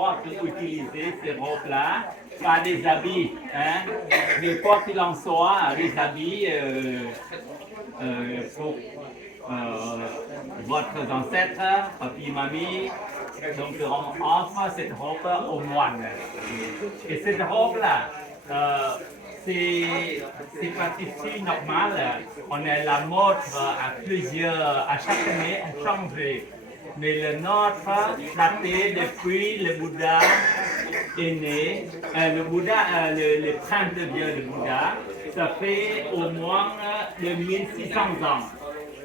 fois pu utiliser ces robes-là, pas des habits. Hein. Mais quoi qu'il en soit, les habits pour votre ancêtre, papi, mamie, donc on offre cette robe aux moines. Et cette robe-là, c'est pas ici normal. On a la montre à chaque année, à changer. Mais le nôtre, daté depuis le Bouddha est né, le Bouddha, le prince devient le Bouddha, ça fait au moins de 1600 ans.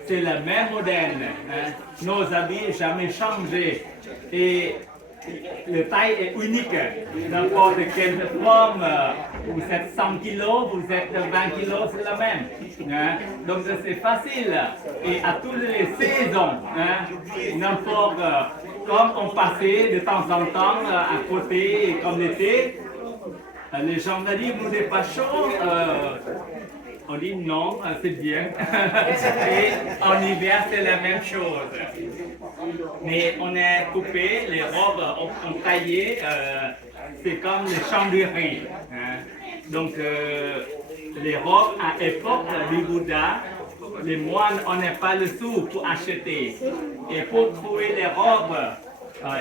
C'est le même modèle. Hein. Nos habits n'ont jamais changé. Et le taille est unique. N'importe quelle forme, vous êtes 100 kilos, vous êtes 20 kilos, c'est la même. Hein. Donc c'est facile. Et à toutes les saisons, hein, n'importe, comme on passait de temps en temps à côté, comme l'été, les gens me disent, vous n'êtes pas chaud. On dit non, c'est bien. Et en hiver, c'est la même chose. Mais on a coupé, les robes, on taillé, c'est comme les chandeliers. Hein. Donc, les robes à l'époque du Bouddha, les moines, on n'a pas le sou pour acheter. Et pour trouver les robes,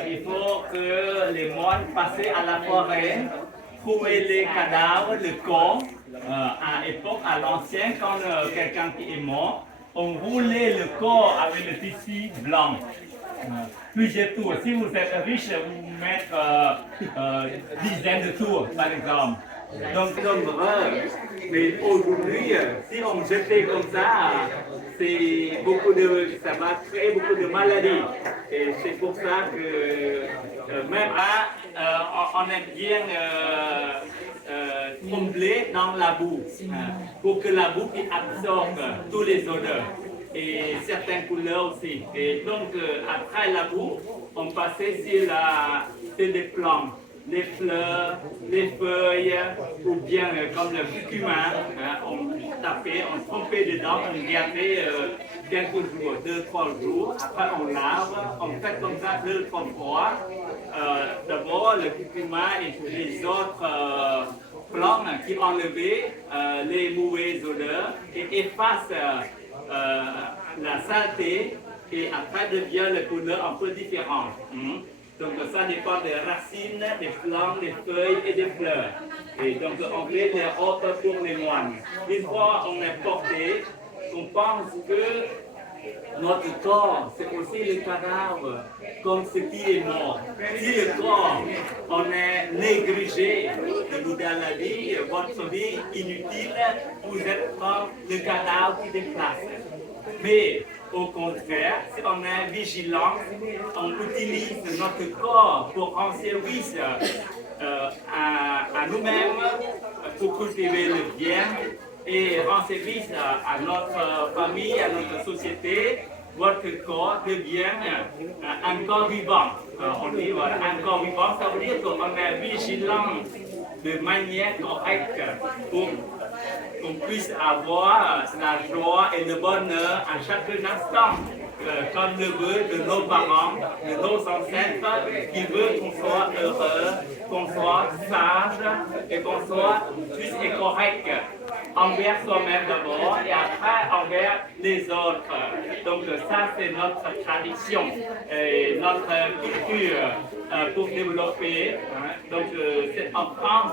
il faut que les moines passent à la forêt, trouver les cadavres, le corps. À l'époque, à l'ancien, quand quelqu'un qui est mort, on roulait le corps avec le tissu blanc. Plusieurs tours. Si vous êtes riche, vous mettez dizaines de tours, par exemple. Donc, c'est nombreux. Mais aujourd'hui, si on jetait comme ça, ça va créer beaucoup de maladies. Et c'est pour ça que même on aime bien combler dans la boue, pour que la boue absorbe tous les odeurs et certaines couleurs aussi. Et donc, après la boue, on passait sur des plantes, les fleurs, les feuilles, ou bien comme le cumin, on tapait, on trempait dedans, on gardait quelques jours, 2-3 jours. Après, on lave, on fait comme ça 2-3 fois. D'abord, le cumin et les autres plantes qui enlèvent les mauvaises odeurs et effacent la saleté et après devient la couleur un peu différente. Donc ça dépend des racines, des plantes, des feuilles et des fleurs. Et donc on fait des robes pour les moines. Une fois on est porté, on pense que notre corps, c'est aussi le cadavre, comme ce qui est mort. Si le corps, on est négligé, le Bouddha l'a dit, votre vie inutile, vous êtes comme le cadavre qui déplace. Mais au contraire, si on est vigilant, on utilise notre corps pour rendre service à nous-mêmes, pour cultiver le bien et rendre service à notre famille, à notre société. Votre corps devient un corps vivant. On dit voilà, un corps vivant, ça veut dire qu'on est vigilant de manière correcte pour qu'on puisse avoir la joie et le bonheur à chaque instant, comme le vœu de nos parents, de nos ancêtres, qui veulent qu'on soit heureux, qu'on soit sage et qu'on soit juste et correct envers soi-même d'abord et après envers les autres. Donc ça c'est notre tradition, et notre culture pour développer. Donc en France,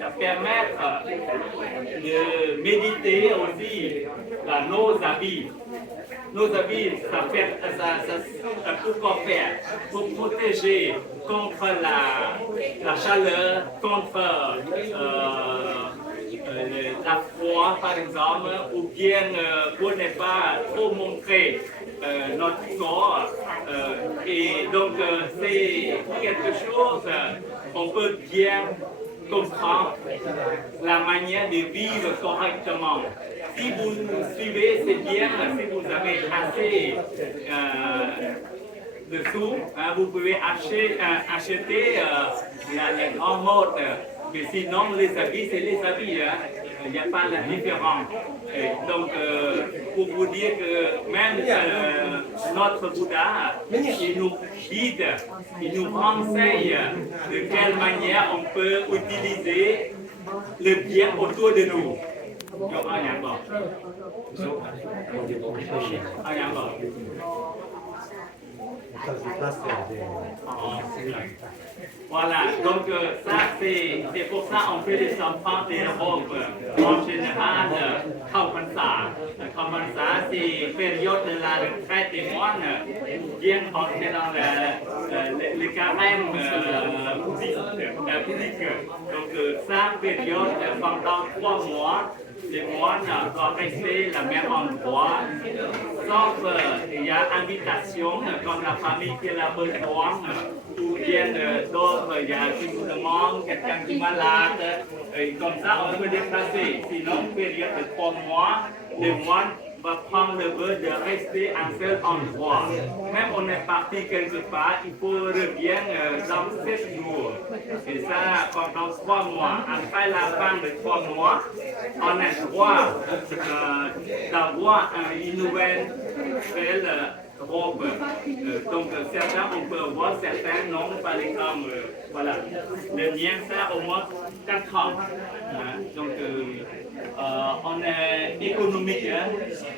ça permet de méditer aussi nos habits. Nos habits, pourquoi faire? Pour protéger contre la chaleur, contre la froid par exemple, ou bien pour ne pas trop montrer notre corps. Et donc c'est quelque chose qu'on peut bien comprendre la manière de vivre correctement. Si vous nous suivez, c'est bien. Si vous avez assez de sous, vous pouvez acheter la grande mode. Mais sinon, les habits, c'est les habits. il n'y a pas de différence. Et donc, pour vous dire que même notre Bouddha, il nous guide, il nous renseigne de quelle manière on peut utiliser le bien autour de nous. Donc, en Yangbo. En Yangbo. Voilà, donc ça c'est pour ça on fait les enfants d'Europe. En général, comme ça, c'est période de la retraite des moines viennent entrer dans le carême bouddhique. Donc ça période pendant 3 mois. Les moines doivent rester au même endroit, sauf il y a invitation comme la famille qui a besoin, ou bien d'autres, il y a qui nous demande, quelqu'un qui est malade, et comme ça on peut déplacer. Sinon, période de 3 mois, les moines vont prendre le vœu de rester à un seul endroit. Même on est parti quelque part, il faut revenir dans 7 jours. Et ça pendant 3 mois. Après la fin de 3 mois, on a droit d'avoir une nouvelle robe. Donc certains, on peut voir certains non, par exemple, voilà. Le mien, ça au moins 4 ans. Donc on est économique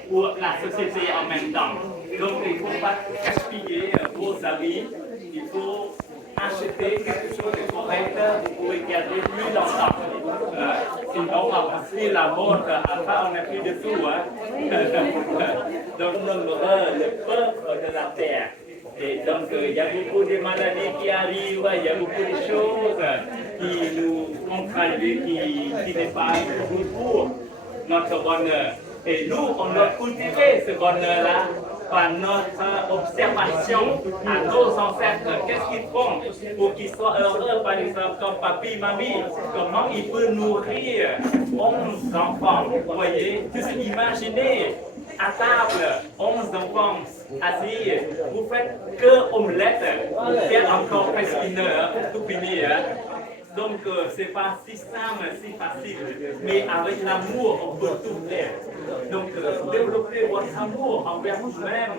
pour la société en même temps. Donc il ne faut pas gaspiller vos habits, il faut acheter quelque chose de correct, vous pouvez garder plus longtemps. Sinon, on va passer la mode, après on n'a plus de tout. Donc, le peuple de la terre. Et donc, il y a beaucoup de maladies qui arrivent, il y a beaucoup de choses qui nous contrarient, qui n'est pas pour notre bonheur. Et nous, on doit cultiver ce bonheur-là par notre observation à nos ancêtres. Qu'est-ce qu'ils font pour qu'ils soient heureux, par exemple, comme papy, mamie, comment ils peuvent nourrir 11 enfants. Vous voyez, juste imaginez à table, 11 enfants assis, vous faites que omelette, vous faites encore presque une heure, tout fini. Donc, c'est pas si simple, si facile, mais avec l'amour, on peut tout faire. Donc, développez votre amour envers vous-même.